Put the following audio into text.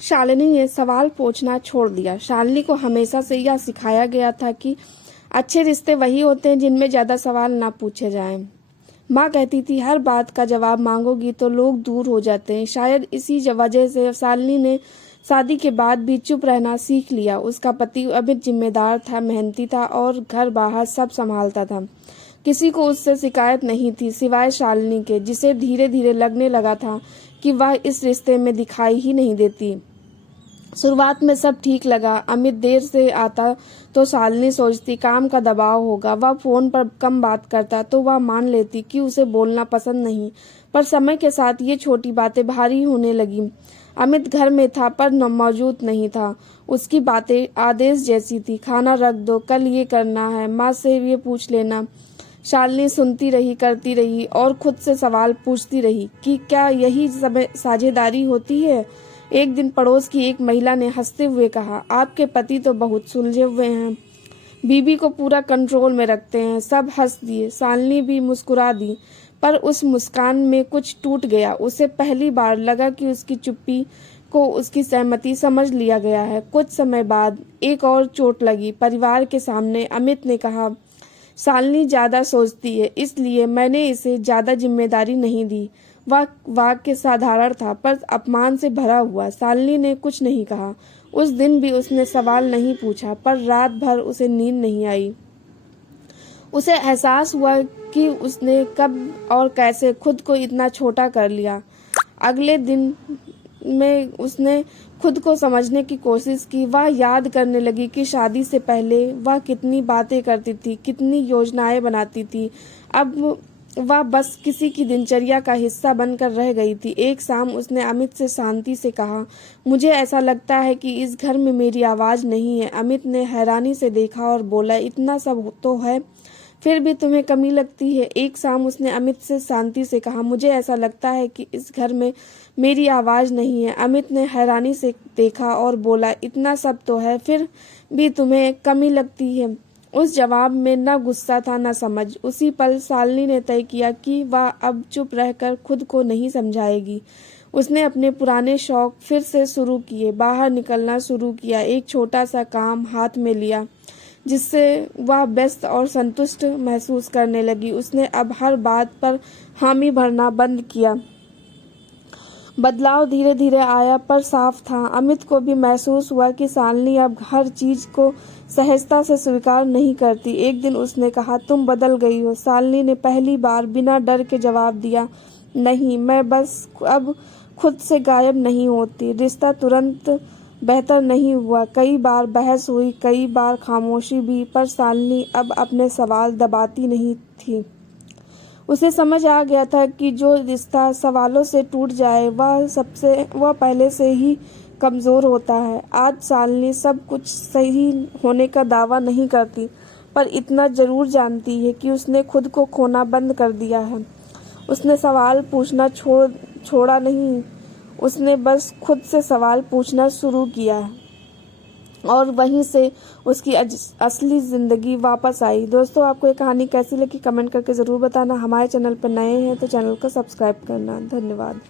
शालिनी ने सवाल पूछना छोड़ दिया। शालिनी को हमेशा से यह सिखाया गया था कि अच्छे रिश्ते वही होते हैं जिनमें ज्यादा सवाल ना पूछे जाएं। माँ कहती थी हर बात का जवाब मांगोगी तो लोग दूर हो जाते हैं। शायद इसी वजह से शालिनी ने शादी के बाद भी चुप रहना सीख लिया। उसका पति अमित जिम्मेदार था, मेहनती था और घर बाहर सब संभालता था। किसी को उससे शिकायत नहीं थी सिवाय शालिनी के, जिसे धीरे धीरे लगने लगा था कि वह इस रिश्ते में दिखाई ही नहीं देती। शुरुआत में सब ठीक लगा। अमित देर से आता तो शालिनी सोचती काम का दबाव होगा। वह फोन पर कम बात करता तो वह मान लेती कि उसे बोलना पसंद नहीं। पर समय के साथ ये छोटी बातें भारी होने लगी। अमित घर में था पर मौजूद नहीं था। उसकी बातें आदेश जैसी थी। खाना रख दो, कल ये करना है, माँ से ये पूछ लेना। शालिनी सुनती रही, करती रही और खुद से सवाल पूछती रही कि क्या यही साझेदारी होती है। एक दिन पड़ोस की एक महिला ने हंसते हुए कहा, आपके पति तो बहुत सुलझे हुए हैं, बीबी को पूरा कंट्रोल में रखते हैं। सब हंस दिए। शालिनी भी मुस्कुरा दी, पर उस मुस्कान में कुछ टूट गया। उसे पहली बार लगा कि उसकी चुप्पी को उसकी सहमति समझ लिया गया है। कुछ समय बाद एक और चोट लगी। परिवार के सामने अमित ने कहा, शालिनी ज्यादा सोचती है इसलिए मैंने इसे ज्यादा जिम्मेदारी नहीं दी। वह वाक्य साधारण था पर अपमान से भरा हुआ। शालिनी ने कुछ नहीं कहा। उस दिन भी उसने सवाल नहीं पूछा, पर रात भर उसे नींद नहीं आई। उसे एहसास हुआ कि उसने कब और कैसे खुद को इतना छोटा कर लिया। अगले दिन में उसने खुद को समझने की कोशिश की। वह याद करने लगी कि शादी से पहले वह कितनी बातें करती थी, कितनी योजनाएं बनाती थी। अब वह बस किसी की दिनचर्या का हिस्सा बनकर रह गई थी। एक शाम उसने अमित से शांति से कहा, मुझे ऐसा लगता है कि इस घर में मेरी आवाज नहीं है। अमित ने हैरानी से देखा और बोला, इतना सब तो है, फिर भी तुम्हें कमी लगती है। एक शाम उसने अमित से शांति से कहा, मुझे ऐसा लगता है कि इस घर में मेरी आवाज नहीं है। अमित ने हैरानी से देखा और बोला, इतना सब तो है, फिर भी तुम्हें कमी लगती है। उस जवाब में न गुस्सा था न समझ। उसी पल शालिनी ने तय किया कि वह अब चुप रहकर खुद को नहीं समझाएगी। उसने अपने पुराने शौक फिर से शुरू किए, बाहर निकलना शुरू किया। एक छोटा सा काम हाथ में लिया जिससे वह व्यस्त और संतुष्ट महसूस करने लगी। उसने अब हर बात पर हामी भरना बंद किया। बदलाव धीरे धीरे आया पर साफ था। अमित को भी महसूस हुआ कि शालिनी अब हर चीज को सहजता से स्वीकार नहीं करती। एक दिन उसने कहा, तुम बदल गई हो। शालिनी ने पहली बार बिना डर के जवाब दिया, नहीं, मैं बस अब खुद से गायब नहीं होती। रिश्ता तुरंत बेहतर नहीं हुआ। कई बार बहस हुई, कई बार खामोशी भी, पर शालिनी अब अपने सवाल दबाती नहीं थी। उसे समझ आ गया था कि जो रिश्ता सवालों से टूट जाए वह पहले से ही कमजोर होता है। आज शालिनी सब कुछ सही होने का दावा नहीं करती, पर इतना जरूर जानती है कि उसने खुद को खोना बंद कर दिया है। उसने सवाल पूछना छोड़ा नहीं, उसने बस खुद से सवाल पूछना शुरू किया है और वहीं से उसकी असली जिंदगी वापस आई। दोस्तों, आपको ये कहानी कैसी लगी कमेंट करके ज़रूर बताना। हमारे चैनल पर नए हैं तो चैनल को सब्सक्राइब करना। धन्यवाद।